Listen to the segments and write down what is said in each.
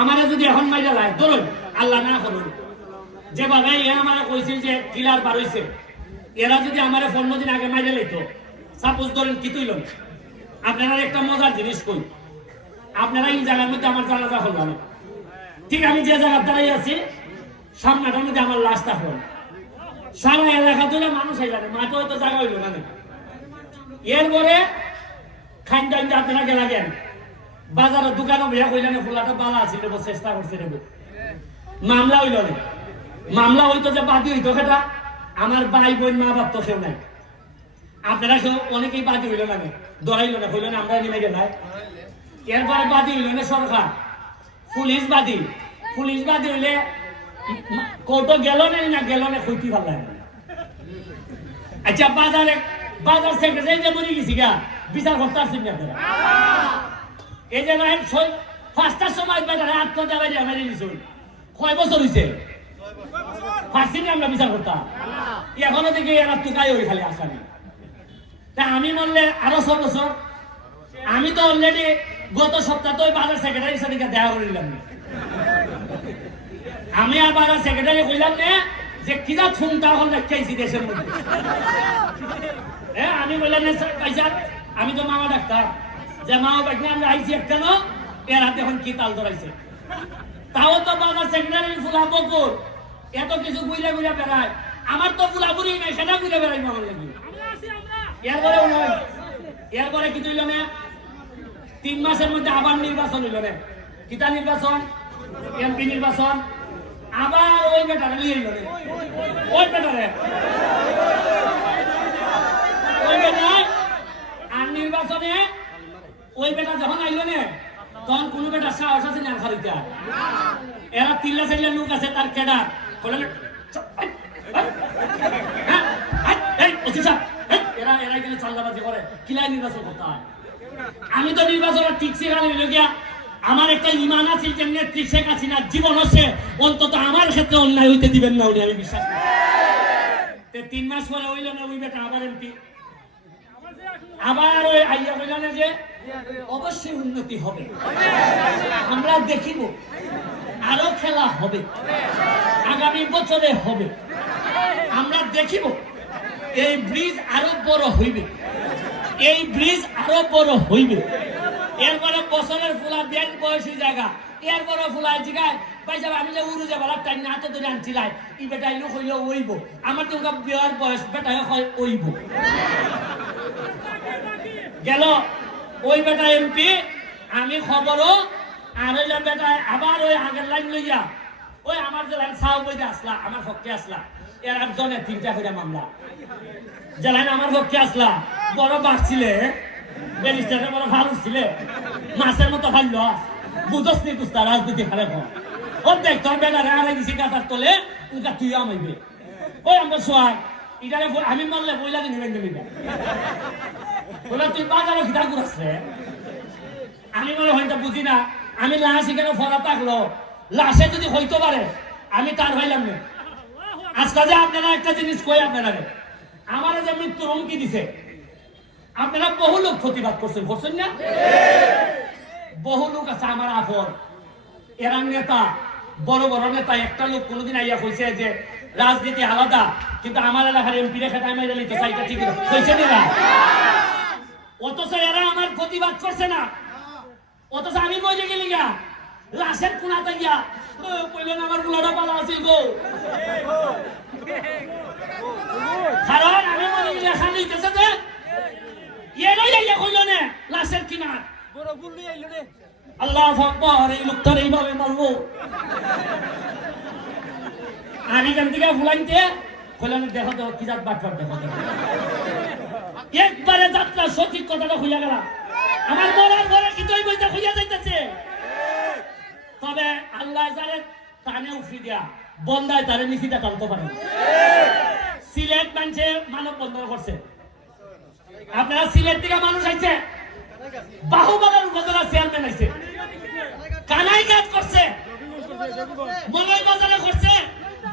আমারে যদি এখন মাইরা লাই ধরুন আল্লাহ না করুন যেভাবে এ আমারে কইছিল যে কিলার বার হইছে এরা যদি আমারে 15 দিন আগে মাইরা লাইতো সাপোজ ধরেন কি তুইল আপনারা একটা মজার জিনিস কই আপনারা এই জায়গার মধ্যে আমার জানাজা হল ঠিক আমি যে জায়গার দাঁড়াই আছি সামনাটার মধ্যে আমার লাশটা হল সারা এলাকা ধরে মানুষ হয়ে যাবে মাঠে হয়তো জায়গা হইল না এরপরে খাইন টাইন আপনারা গেলেন বাজারের দোকানে ভাইয়া কইলেন ফুলাটা বালা আছিল চেষ্টা করছে রে মামলা হইল না মামলা হইতো যে বাদী হইতো সেটা আমার ভাই বোন মা বাপ তো কেউ নাই আপনারা কেউ অনেকেই বাদী হইল না ধরাইল না হইল না আমরা নেমে গেলাই এরপরে বাদী হইল না সরকার পুলিশ বাদী হইলে কোর্টও গেল না গেল না কইতে ভালো লাগে আচ্ছা বাজার সেক্রেটারি যে মরে গেছি গা বিচার করতে আসছেন না আপনারা এই যে নাই 5টার সময় বেটারে আত্মদাবাই দিয়ে মেরে দিয়েছিল কয় বছর হয়েছে ফাঁসিনি আমরা বিচার করতাম এখনো দেখি এরা টুকাই হয়ে খালি আসামি তা আমি বললে আরো 6 বছর আমি তো অলরেডি গত সপ্তাহে ওই বাজার সেক্রেটারির সাথে দেখা করে নিলাম আমি আর বাজার সেক্রেটারি কইলাম না যে কিনা ফোনটা হল রেখেছি দেশের মধ্যে হ্যাঁ আমি বললাম না পয়সা আমি তো মামা ডাক্তার যে মামা বাকি আমরা আইছি একটা না এর হাতে এখন কি তাল ধরাইছে তাও তো বাজার সেক্রেটারি ফুলা বকুর এত কিছু বুঝলে বুঝে বেড়ায় আমার তো ফুলাপুরি নাই সেটা বুঝে বেড়াই মামার লাগি এরপরে কি হইল না 3 মাসের মধ্যে আবার নির্বাচন হইল না কিতা নির্বাচন এমপি নির্বাচন আবার ওই বেটারে নিয়ে এলো ওই বেটারে আর নির্বাচনে ওই বেটা যখন আইল না তখন কোন বেটা সাহস আছে না খারিতা এরা 3 লোক আছে তার কেডা বলেন এরা এখানে চাল্লাবাজি করে কিলাই নির্বাচন করতে হয় আমি তো নির্বাচন ঠিক সেখানে গিয়া আমার একটা ইমান আছে যে নেত্রী শেখ হাসিনার জীবন আছে অন্তত আমার ক্ষেত্রে অন্যায় হইতে দিবেন না উনি আমি বিশ্বাস করি 3 মাস পরে হইল না ওই বেটা আবার এমপি আবার ওই আইয়া হইল না যে অবশ্যই উন্নতি হবে আমরা দেখিব আরো খেলা হবে আগামী বছরে হবে আমরা দেখিব এই ব্রিজ আরো বড় হইবে এই ব্রিজ আরো বড় হইবে এরপরে বছরের ফুলা ব্যাংক বয়সী জায়গা এরপরে ফুলায় জিগায় ভাই সাহেব আমি যে উড়ু যাবার টাইম না তো ধরে আনছিলাই ই বেটা লোক হইল ওইব আমার তো বিয়ার বয়স বেটা হয় ওইব গেল ওই বেটা এমপি আমি খবরও আর ওই বেটা আবার ওই আগের লাইন লইয়া ওই আমার যে লাইন সাউ বইতে আসলা আমার পক্ষে আসলা এর একজনের 3টা করে মামলা যে লাইন আমার পক্ষে আসলা বড় বাড়ছিলে ব্যারিস্টারের বড় ভালো ছিলে মাছের মতো ভালো বুঝস নি কুস্তা রাজনীতি হারে ও দেখ তোর বেটারে আড়াই দিছি কাতার তোলে উনকা তুই আমাইবে ওই আমরা সোয়াই ইটারে আমি মারলে বইলা কিনে বেঁধে নিবে বলে তুই বাজারে খিদা ঘুরাচ্ছে আমি মনে হয়তো বুঝি না আমি লাশ এখানে ফরা থাকলো লাশে যদি হইতে পারে আমি তার হইলাম না আজকে যে আপনারা একটা জিনিস কই আপনারা আমার যে মৃত্যুর হুমকি দিছে আপনারা বহু লোক প্রতিবাদ করছেন করছেন না বহু লোক আছে আমার আপন এরা নেতা বড় বড় নেতা একটা লোক কোনোদিন আইয়া কইছে যে রাজনীতি আলাদা কিন্তু আমার এলাকার এমপি রেখে টাইম আইলে তো সাইটা ঠিক কইছে না অথচ এরা আমার প্রতিবাদ করছে না অথচ আমি বলে গেলি গা লাশের কোনাতে গিয়া কইলেন আমার বুলাটা পালা আছিল গো কারণ আমি বলে গেলে খালি দিতেছে যে এরাই আইয়া কইল না লাশের কিনার বড় ভুল লই আইলো রে আল্লাহু আকবার এই লোকটার এইভাবে মারবো আমি কেন থেকে ফুলাইতে কইলেন দেখো তো কি জাত বাটফার দেখো একবারে যাত্রা সঠিক কথাটা হইয়া গেল আমার মরার ঘরে কি তুই বইতে হইয়া যাইতেছে তবে আল্লাহ জানে টানে উঠি দিয়া বন্দায় তারে নিচিটা টানতে পারে সিলেট মানছে মানব বন্ধন করছে আপনারা সিলেট থেকে মানুষ আইছে বাহুবাগান উপজেলা চেয়ারম্যান আইছে কানাইঘাট করছে মলয় বাজারে করছে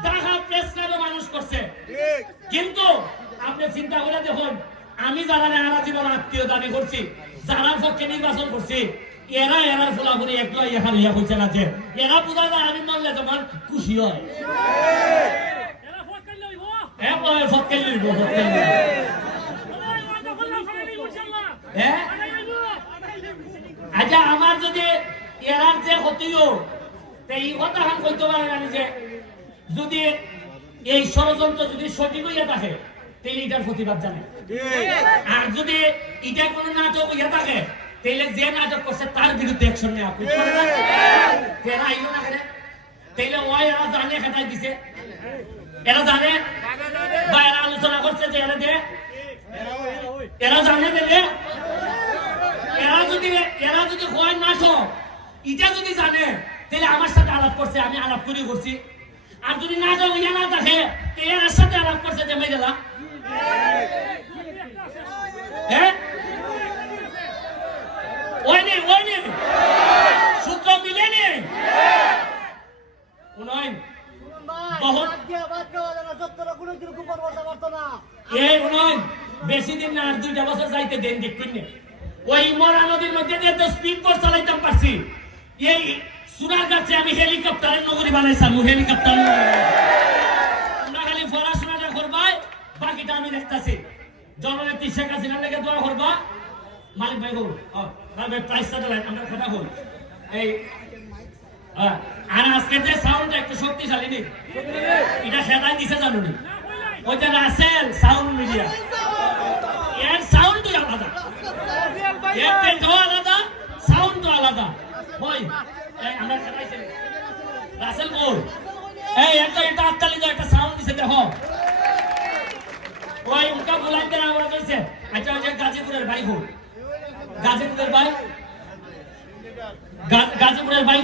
ঢাকা প্রেস ক্লাবে মানুষ করছে কিন্তু আপনি চিন্তা করে দেখুন আমি যারা নারা জীবন আত্মীয় দাবি করছি যারা পক্ষে নির্বাচন করছি এরা এরার ফুলাফুলি একটু ইয়া লইয়া কইছে না যে এরা বুঝা যায় আমি মরলে তোমার খুশি হয় হ্যাঁ ফটকাই লইব হ্যাঁ আচ্ছা আমার যদি এরার যে ক্ষতিও এই কথা খান কইতে পারে না যে যদি এই ষড়যন্ত্র যদি সঠিক হইয়া থাকে তাহলে এটার প্রতিবাদ জানে আর যদি এটা কোনো নাটক হইয়া থাকে তাহলে যে নাটক করছে তার বিরুদ্ধে অ্যাকশন নেওয়া কইতে পারে না এরা আইলো না কেন তাহলে ওই এরা জানে খাটাই দিছে এরা জানে বা এরা আলোচনা করছে যে এরা জানে দিলে এরা যদি হয় নাটক এটা যদি জানে তাহলে আমার সাথে আলাপ করছে আমি আলাপ করি করছি আর যদি নাটক ইয়া না থাকে এর সাথে আলাপ করছে যে মেয়েরা হ্যাঁ ওই নে সূত্র মিলে নে উন্নয়ন বহুত এই উন্নয়ন বেশি দিন না আর 2 বছর যাইতে দেন দেখুন ওই মরা নদীর মধ্যে দিয়ে তো স্পিড বোট চালাইতাম পারছি এই সোনার কাছে আমি হেলিকপ্টারের নগরী বানাইছাম হেলিকপ্টার তোমরা খালি পড়াশোনাটা করবাই বাকিটা আমি দেখতাছি জননেত্রী শেখ হাসিনার লেগে দোয়া করবা মালিক ভাই হোক ভাই প্রাইসটা লাইন আমরা কথা বল এই আর আজকে যে সাউন্ডটা একটু শক্তিশালী নেই এটা খেদাই দিছে জানো নি ওই যে রাসেল সাউন্ড মিডিয়া এর সাউন্ডই আলাদা এর পেটো আলাদা সাউন্ড আলাদা ওই আমরা খেদাইছি রাসেল বল এই এটা আত্তালি দাও একটা সাউন্ড দিছে দেখো ওই উনকা বুলাইতে না আমরা কইছে আচ্ছা ওই যে গাজীপুরের ভাই হোক গাজীপুরের ভাই